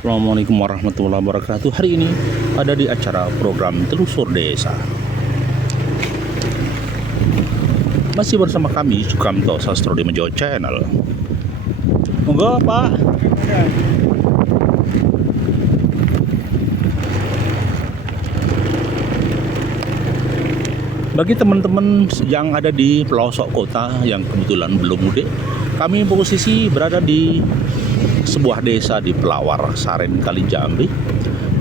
Assalamualaikum warahmatullahi wabarakatuh. Hari ini ada di acara program Telusur Desa. Masih bersama kami Sukamto Sastro di Mejo Channel. Monggo Pak. Bagi teman-teman yang ada di pelosok kota yang kebetulan belum mudik, kami posisi berada di sebuah desa di Pelawar, Saren, Kalijambe.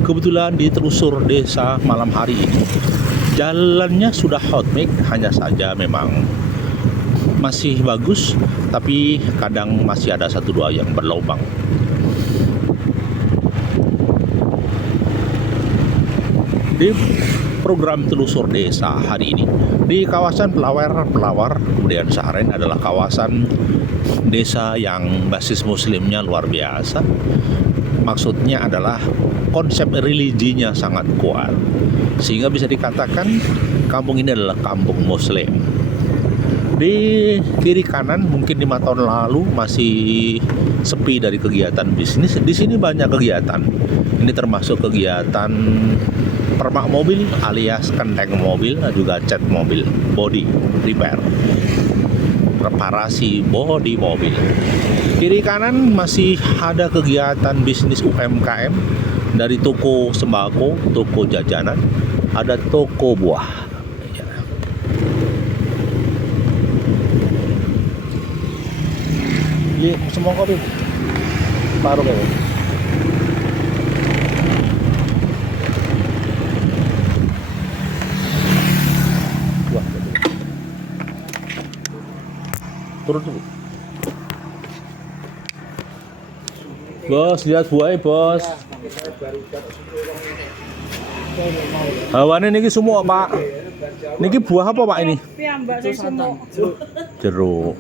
Kebetulan di telusur desa malam hari ini. Jalannya sudah hot mix, hanya saja memang masih bagus, tapi kadang masih ada satu dua yang berlubang. Di program telusur desa hari ini di kawasan Pelawar kemudian Saren adalah kawasan desa yang basis muslimnya luar biasa. Maksudnya adalah konsep religinya sangat kuat, sehingga bisa dikatakan kampung ini adalah kampung muslim. Di kiri kanan mungkin 5 tahun lalu masih sepi dari kegiatan bisnis. Di sini banyak kegiatan. Ini termasuk kegiatan permak mobil alias kenteng mobil, juga cat mobil, body repair, reparasi body mobil. Kiri kanan masih ada kegiatan bisnis UMKM, dari toko sembako, toko jajanan, ada toko buah. Iya, semua kopi paruh kayak. Wah, turun dulu. Bos, lihat buahnya bos. Hawane niki semua Pak. Niki buah apa Pak ini? Jeruk.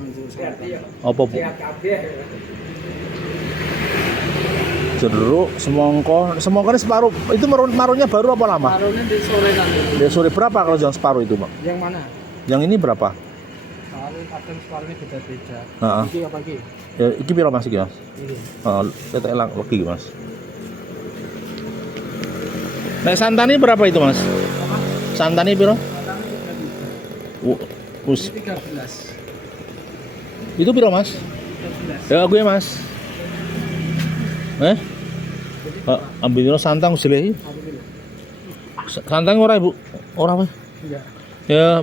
Apa Bu? Jeruk, semongko. Semongko ini separuh. Itu marunya baru apa lama? Marunya di sore nanti. Di sore berapa kalau yang separuh itu Pak? Yang mana? Yang ini berapa? Paru kadang separuhnya beda-beda. Heeh. Iki apa iki? Ya, iki piro Mas iki Mas? Ini. Heeh, kita elang lagi Mas. Nek santani berapa itu Mas? Apa? Santani piro? Kadang Us. ini 13. Itu piro Mas? 13. Ya gue Mas. Ambil santang sile. 1 kilo. Santang ora Ibu? Ora apa? Iya. Ya,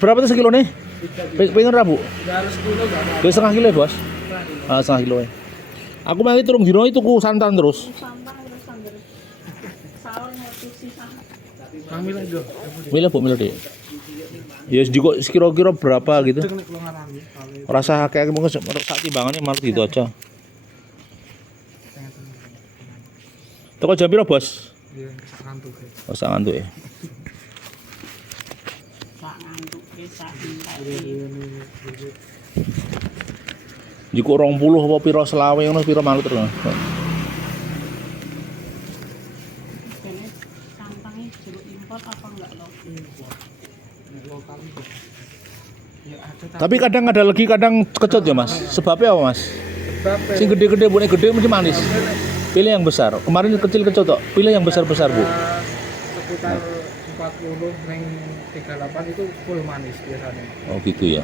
berapa tuh sekilo nih? 3 kilo. Pengen ra Bu? Udah harus kilo enggak apa-apa. Gue setengah kilo ya Bos? Setengah kilo. Setengah kilo ya. Aku nanti turun dino itu ku santan terus. Kang Mila itu. Milih Bu, milih deh. Ya kok kira-kira berapa gitu? Itu kena kelongaran nih. Kalau Rasa kayak mungkin sak timbangannya malah gitu aja. Toko jam piro Bos? dia kesakan tuh. Oh, sak ngantuk ya. Jiko 20 apa piro selawe ngono piro malu terus. Sampangnya jeruk impor apa enggak loh? Lokal itu. Ya ada Tapi kadang ada lagi kadang kecut ya Mas. Sebabnya apa Mas? sebab Sing gede-gede boneka gede mesti manis. Pilih yang besar. Kemarin kecil kecut tok. Pilih yang besar-besar Bu. sekitar 40 neng 38 itu full manis biasanya. Oh gitu ya.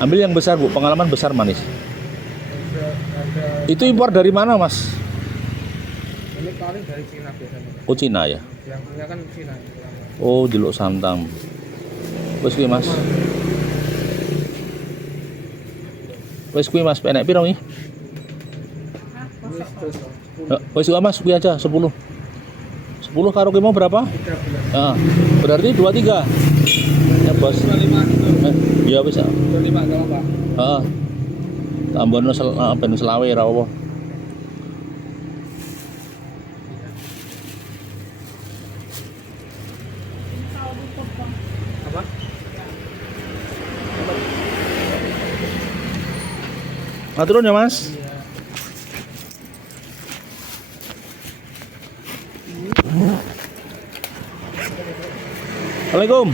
Ambil yang besar Bu. Pengalaman besar manis. Ada Itu impor dari mana Mas? ini paling dari Cina biasanya. Oh Cina ya. Yang punya kan Cina. Oh jeluk santam. Wes kuwi Mas. Wes kuwi Mas penek piro iki? Ini terus Wes kuwi Mas kuwi aja 10. 10 karo kuwi mau berapa? 13. Heeh. Berarti 23. Ya Bos. 25 gitu. Ya wis. 25 enggak apa-apa. Heeh. Tambahan ben selawe ra apa. Apa? Aturun ya Mas. Iya. Assalamualaikum.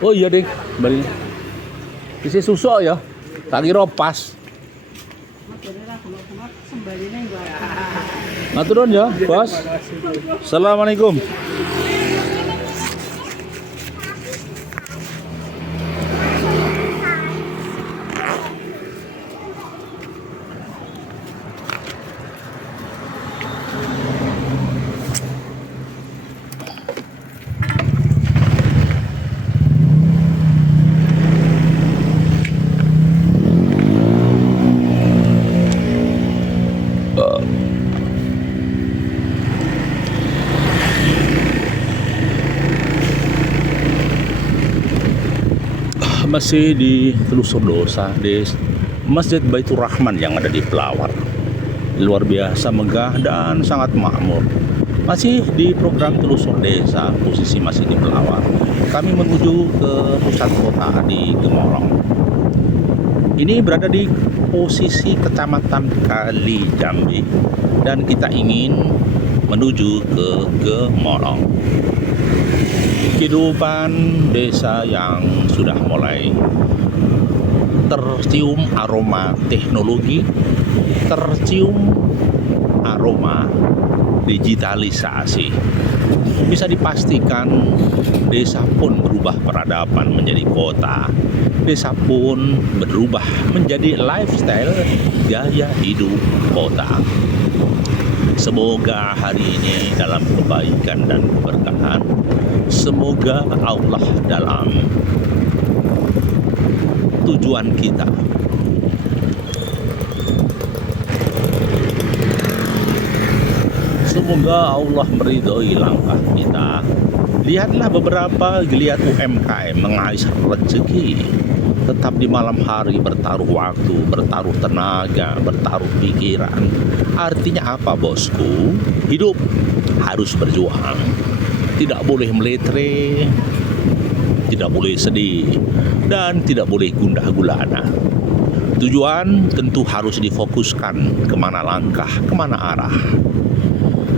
Oh iya ding, balik. Isi susu ya. Tak kira pas. Jadi lah kalau banget sembaline gua. Matur nuwun ya, Bos. Terima kasih, Bu. Assalamualaikum. Masih di telusur dosa di Masjid Baitur Rahman yang ada di Pelawar. Luar biasa megah dan sangat makmur. Masih di program telusur desa, posisi masih di Pelawar. Kami menuju ke pusat kota di Gemorong. Ini berada di posisi Kecamatan Kali Jambi dan kita ingin menuju ke Gemorong. Kehidupan desa yang sudah mulai tercium aroma teknologi, tercium aroma digitalisasi. Bisa dipastikan desa pun berubah peradaban menjadi kota. Desa pun berubah menjadi lifestyle gaya hidup kota. Semoga hari ini dalam kebaikan dan keberkahan. Semoga Allah dalam tujuan kita. Semoga Allah meridhoi langkah kita. Lihatlah beberapa geliat UMKM mengais rezeki. Tetap di malam hari bertaruh waktu, bertaruh tenaga, bertaruh pikiran. Artinya apa, bosku? Hidup harus berjuang. Tidak boleh meletre, tidak boleh sedih, dan tidak boleh gundah gulana. Tujuan tentu harus difokuskan kemana langkah, kemana arah.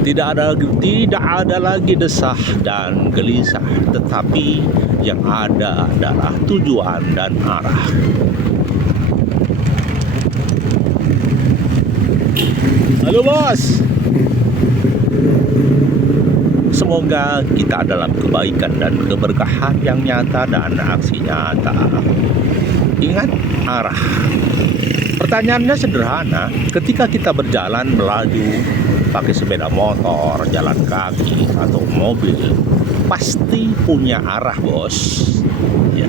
Tidak ada lagi desah dan gelisah, tetapi yang ada adalah tujuan dan arah. Halo bos. Semoga kita dalam kebaikan dan keberkahan yang nyata dan aksi nyata. Ingat arah. Pertanyaannya sederhana, ketika kita berjalan melaju pakai sepeda motor, jalan kaki atau mobil, pasti punya arah, bos. Ya,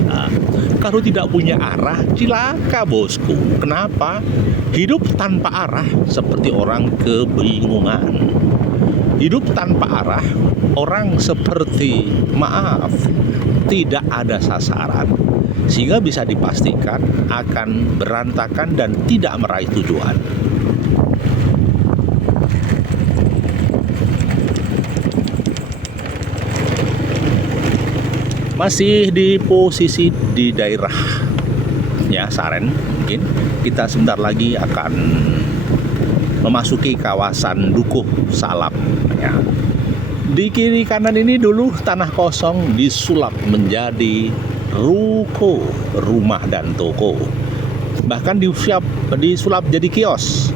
kalau tidak punya arah, cilaka, bosku. Kenapa? Hidup tanpa arah seperti orang kebingungan. Hidup tanpa arah, orang seperti, maaf, tidak ada sasaran. Sehingga bisa dipastikan akan berantakan dan tidak meraih tujuan. Masih di posisi di daerah ya Saren, mungkin kita sebentar lagi akan memasuki kawasan Dukuh Salap ya. Di kiri kanan ini dulu tanah kosong disulap menjadi ruko, rumah dan toko. Bahkan disulap jadi kios.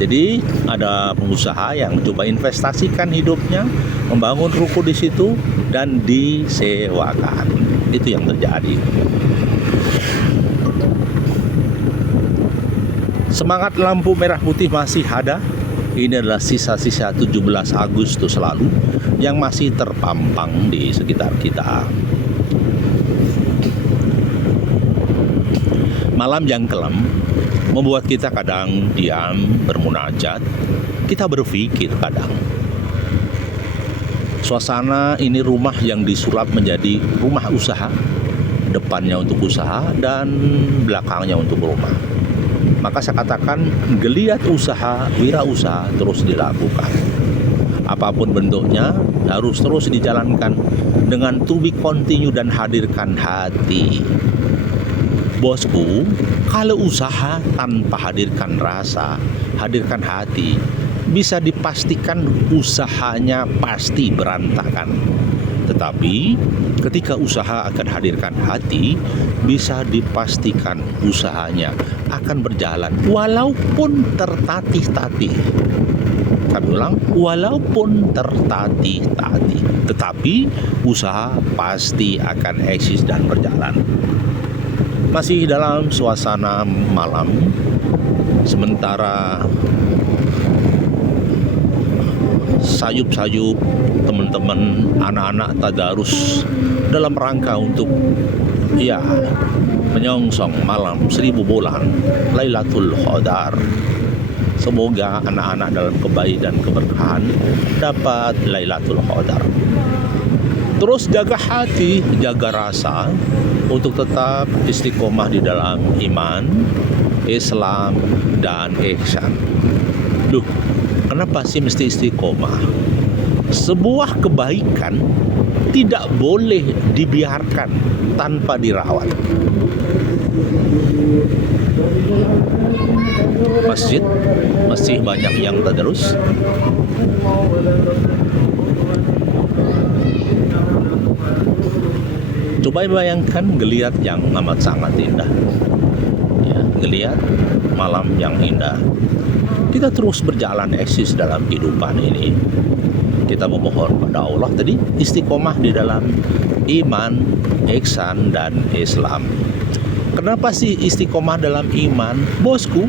Jadi ada pengusaha yang coba investasikan hidupnya, membangun ruko di situ dan disewakan. Itu yang terjadi. Semangat lampu merah putih masih ada. Ini adalah sisa-sisa 17 Agustus lalu yang masih terpampang di sekitar kita. Malam yang kelam membuat kita kadang diam, bermunajat. Kita berpikir kadang. Suasana ini rumah yang disulap menjadi rumah usaha. Depannya untuk usaha dan belakangnya untuk rumah. Maka saya katakan geliat usaha, wirausaha terus dilakukan. Apapun bentuknya harus terus dijalankan dengan to be continue dan hadirkan hati. Bosku, kalau usaha tanpa hadirkan rasa, hadirkan hati, bisa dipastikan usahanya pasti berantakan. Tetapi ketika usaha akan hadirkan hati, bisa dipastikan usahanya akan berjalan walaupun tertatih-tatih. Kami ulang, walaupun tertatih-tatih, tetapi usaha pasti akan eksis dan berjalan. Masih dalam suasana malam, sementara sayup-sayup teman-teman anak-anak tadarus dalam rangka untuk menyongsong malam 1000 bulan Lailatul Qadar. Semoga anak-anak dalam kebaikan dan keberkahan dapat Lailatul Qadar. Terus jaga hati, jaga rasa untuk tetap istiqomah di dalam iman, Islam, dan ihsan. Duh, kenapa sih mesti istiqomah? Sebuah kebaikan tidak boleh dibiarkan tanpa dirawat. Masjid masih banyak yang tadarus. Coba bayangkan geliat yang amat sangat indah. Ya, geliat malam yang indah. Kita terus berjalan eksis dalam kehidupan ini. Kita memohon pada Allah tadi istiqomah di dalam iman, ihsan, dan Islam. Kenapa sih istiqomah dalam iman? Bosku,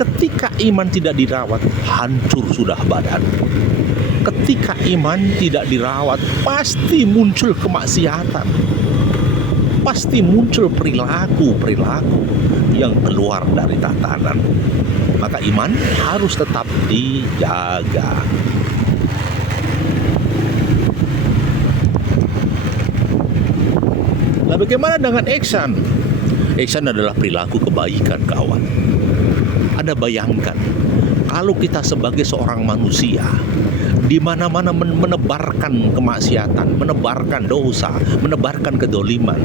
ketika iman tidak dirawat, hancur sudah badan. Ketika iman tidak dirawat, pasti muncul kemaksiatan. Pasti muncul perilaku-perilaku yang keluar dari tatanan. Maka iman harus tetap dijaga. Nah, bagaimana dengan ihsan? Ihsan adalah perilaku kebaikan, kawan. Anda bayangkan, kalau kita sebagai seorang manusia di mana-mana menebarkan kemaksiatan, menebarkan dosa, menebarkan kedoliman,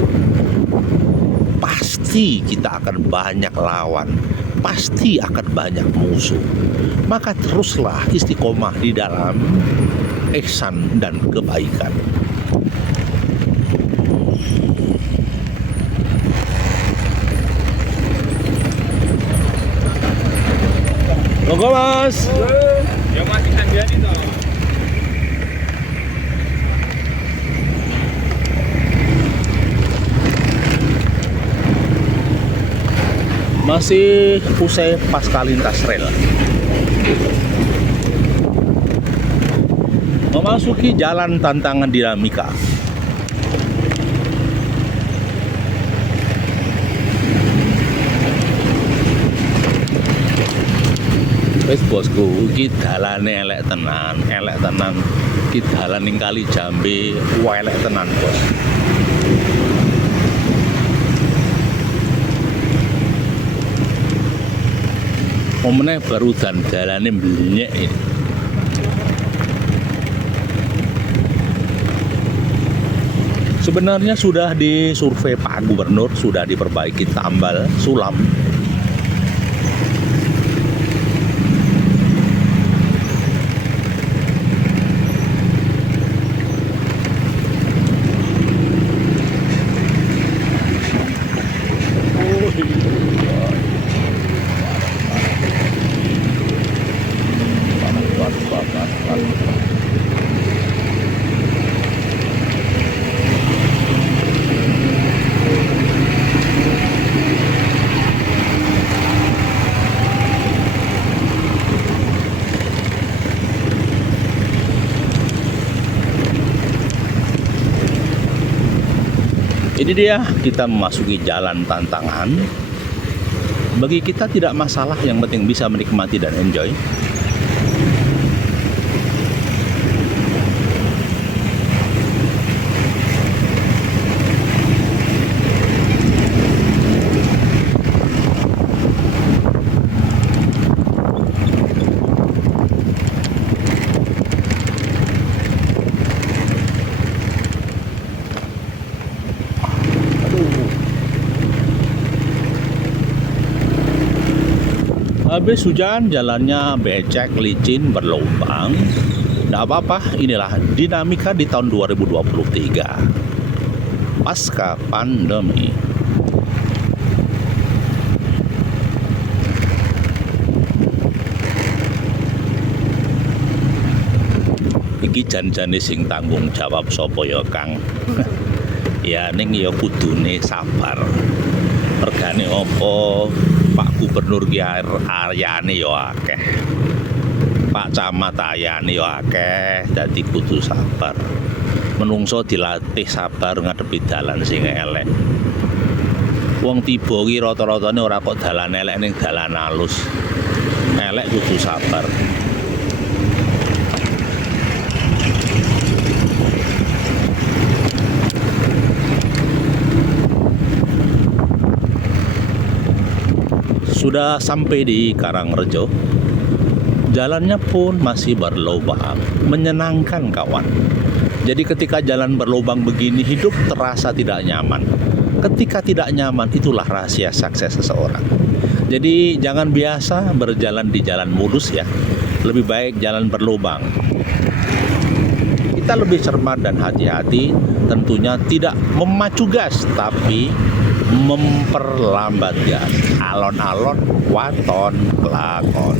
pasti kita akan banyak lawan, pasti akan banyak musuh. Maka teruslah istiqomah di dalam ihsan dan kebaikan. Monggo Mas. Ya Mas, kita jadi toh. Masih usai pasca lintas rel. Memasuki jalan tantangan dinamika. Wes bosku, iki dalane elek tenan. Iki dalan ning Kali Jambe, elek tenan, Bos. Omene baru dalane mblenyek ini. Sebenarnya sudah disurvei Pak Gubernur, sudah diperbaiki tambal sulam. Ini dia, kita memasuki jalan tantangan. Bagi kita tidak masalah, yang penting bisa menikmati dan enjoy. Habis hujan, jalannya becek, licin, berlubang. Nggak apa-apa, inilah dinamika di tahun 2023. Pasca pandemi. iki jan-jane sing tanggung jawab sapa ya Kang? Ya ning ya kudune sabar. Regane apa Pak Gubernur ki aryane ya akeh. Pak Camat ayane ya akeh, dadi kudu sabar. Menungso dilatih sabar ngadepi dalan sing elek. Wong tiba ki rata-ratane ora kok dalan elek ning dalan alus. Elek kudu sabar. Sudah sampai di Karangrejo. Jalannya pun masih berlubang, menyenangkan kawan. Jadi ketika jalan berlubang begini, hidup terasa tidak nyaman. Ketika tidak nyaman, itulah rahasia sukses seseorang. Jadi jangan biasa berjalan di jalan mulus ya. Lebih baik jalan berlubang. Kita lebih cermat dan hati-hati, tentunya tidak memacu gas, tapi memperlambat gas. Alon-alon, waton, lakon.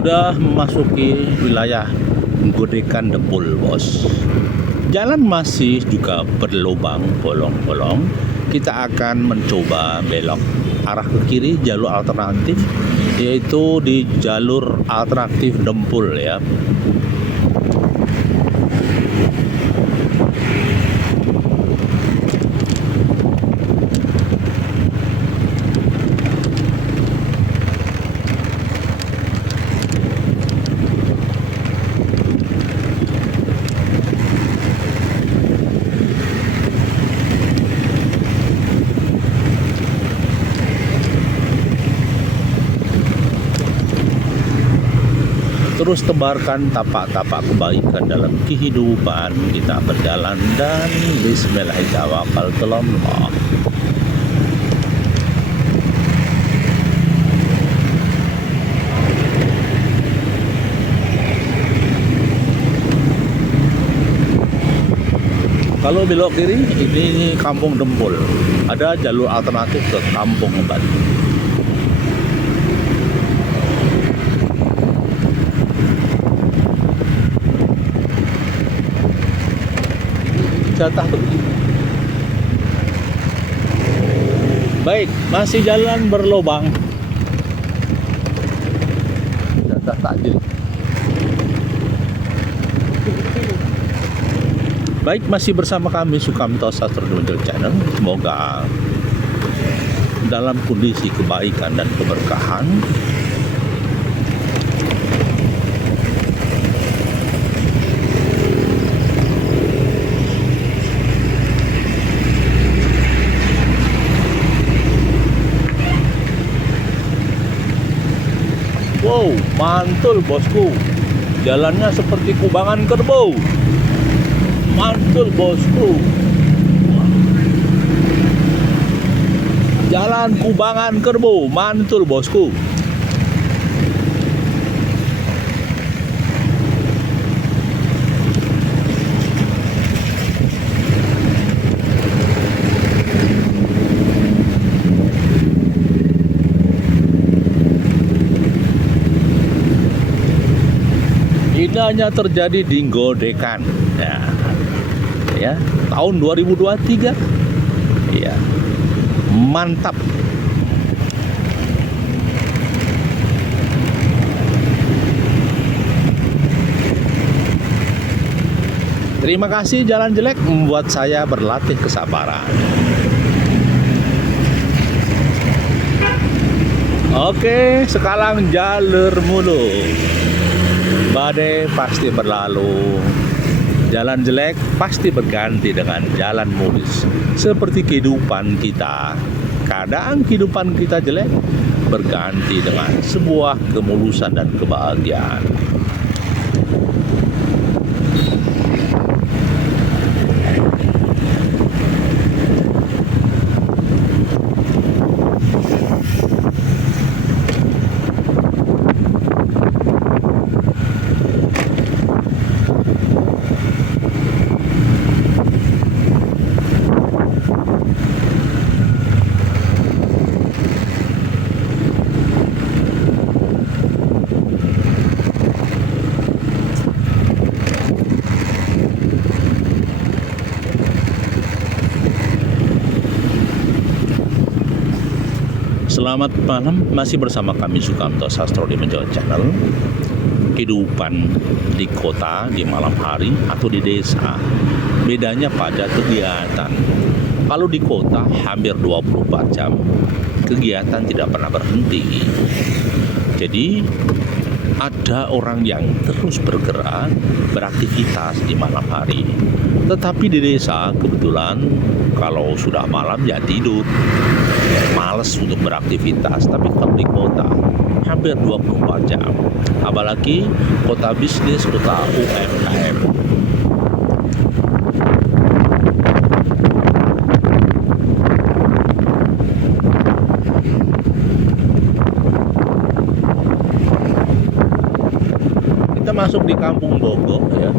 Sudah memasuki wilayah Godekan Dempul, bos. Jalan masih juga berlubang, bolong-bolong. Kita akan mencoba belok arah ke kiri, jalur alternatif, yaitu di jalur alternatif Dempul ya. Terus tebarkan tapak-tapak kebaikan dalam kehidupan kita berjalan dan bismillahirrahmanirrahim. Kalau belok kiri, ini Kampung Dempul. Ada jalur alternatif ke Kampung Ngebat. Jatah tuh. Baik, masih jalan berlubang. Jatah takjil. Baik, masih bersama kami Sukamto Sastrodiningrat Channel. Semoga dalam kondisi kebaikan dan keberkahan. Wow, mantul bosku. Jalannya seperti kubangan kerbau. Mantul bosku. Jalan kubangan kerbau, mantul bosku. Ini hanya terjadi di Godekan ya, tahun 2023 ya, mantap. Terima kasih, jalan jelek membuat saya berlatih kesabaran. Oke, sekarang jalur mulu. Badai pasti berlalu. Jalan jelek pasti berganti dengan jalan mulus. Seperti kehidupan kita. Kadang kehidupan kita jelek berganti dengan sebuah kemulusan dan kebahagiaan. Selamat malam, masih bersama kami Sukamto Sastro di Menjawab Channel. Kehidupan di kota di malam hari atau di desa, bedanya pada kegiatan. Kalau di kota hampir 24 jam, kegiatan tidak pernah berhenti. Jadi ada orang yang terus bergerak, beraktivitas di malam hari. Tetapi di desa kebetulan kalau sudah malam ya tidur, males untuk beraktivitas. Tapi kalau di kota hampir 24 jam, apalagi kota bisnis, kota UMKM. Kita masuk di Kampung Bogor ya.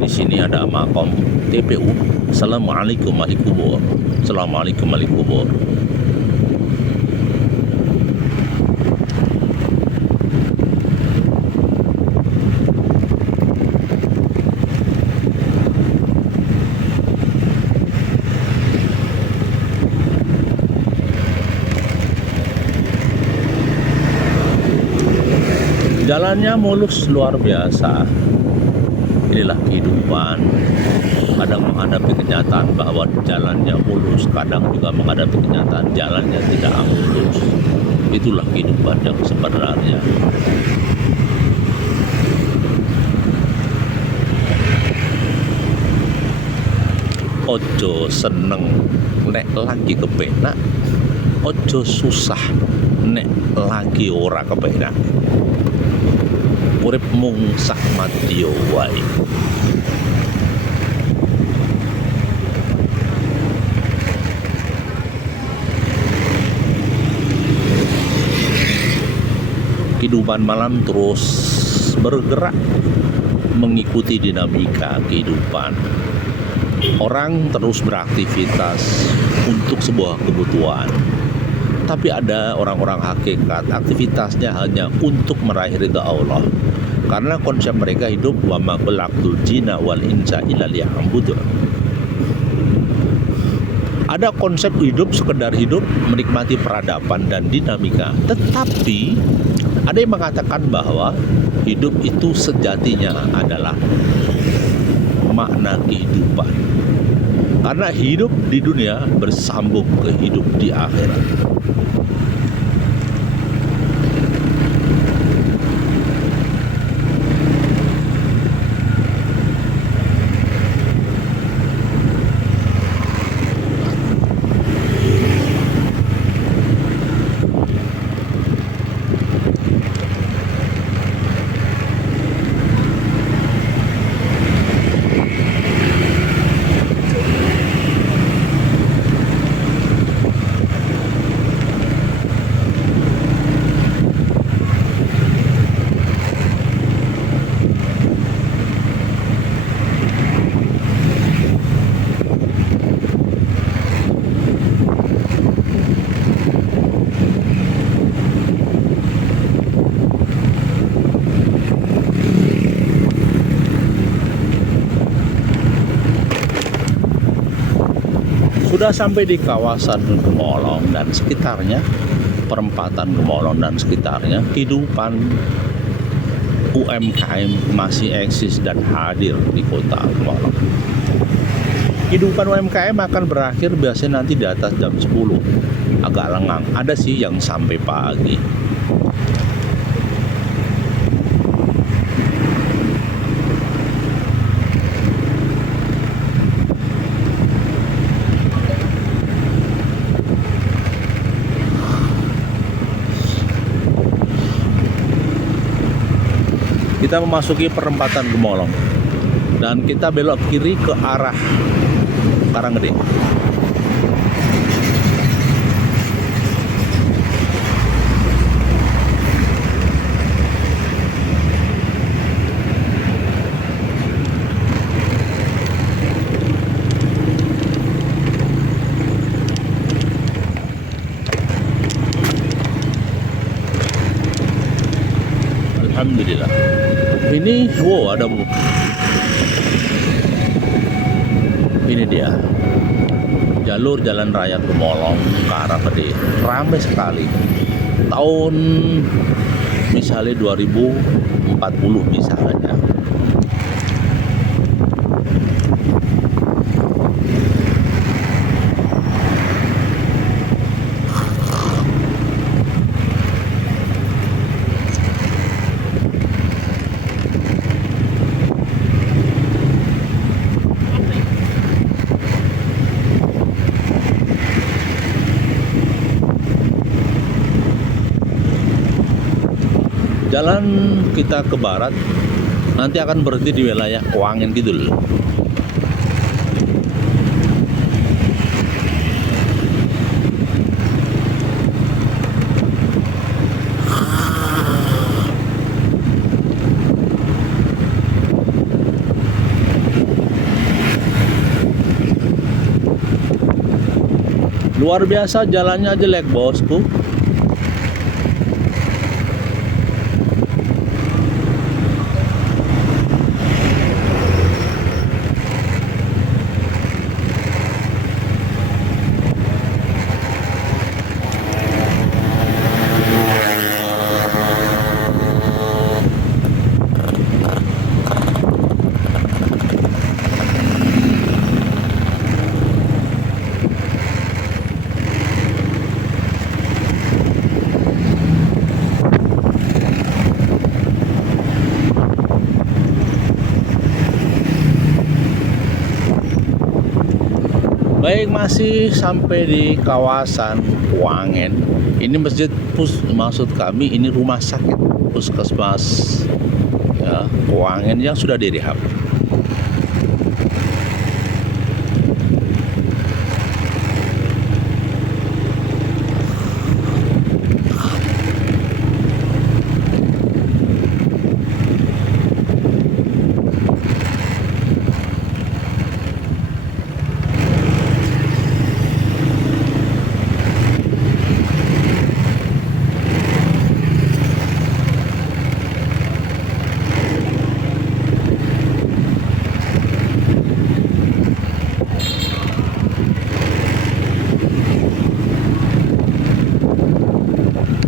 Di sini ada makom TPU. Assalamualaikum warahmatullahi wabarakatuh. Assalamualaikum warahmatullahi wabarakatuh. Jalannya mulus luar biasa. Inilah kehidupan. Kadang menghadapi kenyataan bahwa jalannya mulus, kadang juga menghadapi kenyataan jalannya tidak mulus. Itulah kehidupan yang sebenarnya. Ojo seneng nek lagi kepenak, ojo susah nek lagi ora kepenak. Urip mung sak mati wae. Kehidupan malam terus bergerak mengikuti dinamika kehidupan. Orang terus beraktivitas untuk sebuah kebutuhan. Tapi ada orang-orang hakikat, aktivitasnya hanya untuk meraih ridha Allah. Karena konsep mereka hidup wa ma khalaqtul jinna wal insa illa liya'budun. Ada konsep hidup sekedar hidup, menikmati peradaban dan dinamika. Tetapi ada yang mengatakan bahwa hidup itu sejatinya adalah makna kehidupan. Karena hidup di dunia bersambung ke hidup di akhirat. Sudah sampai di kawasan Gemolong dan sekitarnya, perempatan Gemolong dan sekitarnya, kehidupan UMKM masih eksis dan hadir di kota Gemolong. Kehidupan UMKM akan berakhir biasanya nanti di atas jam 10, agak lengang. Ada sih yang sampai pagi. Kita memasuki perempatan Gemolong dan kita belok kiri ke arah Karanggede. Alhamdulillah. Ini, wow, ada bu. Ini dia jalur jalan raya Gemolong ke arah Gede. Ramai sekali. Tahun misalnya 2040 misalnya. Jalan kita ke barat nanti akan berhenti di wilayah Kuangan Kidul. Luar biasa jalannya jelek bosku. Baik, masih sampai di kawasan Kuangan. Ini masjid maksud kami ini rumah sakit puskesmas ya, Kuangan yang sudah direhab.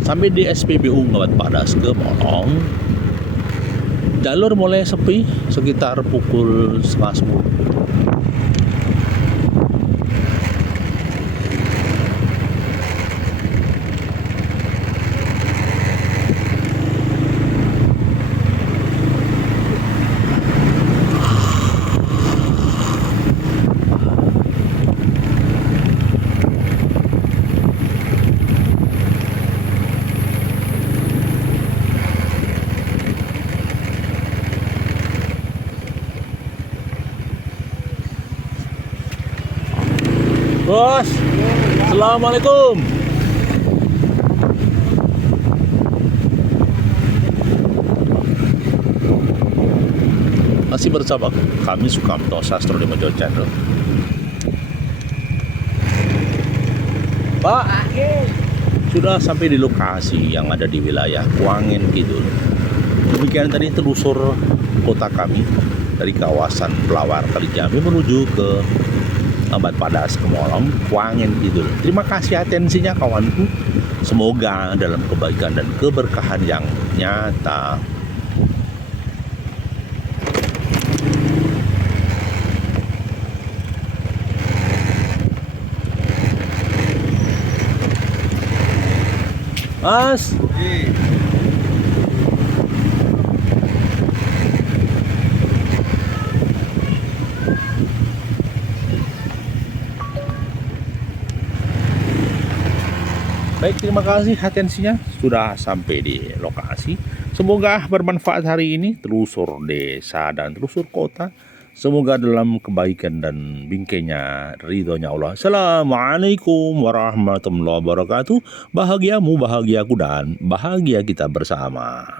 Sampai di SPBU Ngabat Padas Gemolong, jalur mulai sepi sekitar pukul 9:30. Bos, assalamualaikum. Masih bersama kami Sukamto Sastro di Mojo Channel. Pak, sudah sampai di lokasi yang ada di wilayah Kuangan Kidul. Demikian tadi telusur kota kami dari kawasan Pelawar Kalijami menuju ke Ngabat Padas Gemolong, Kuangan Kidul. Terima kasih atensinya kawanku. Semoga dalam kebaikan dan keberkahan yang nyata. Mas. Baik, terima kasih atensinya sudah sampai di lokasi. Semoga bermanfaat hari ini, telusur desa dan telusur kota. Semoga dalam kebaikan dan bingkainya ridhonya Allah. Assalamualaikum warahmatullahi wabarakatuh. Bahagiamu, bahagiaku, dan bahagia kita bersama.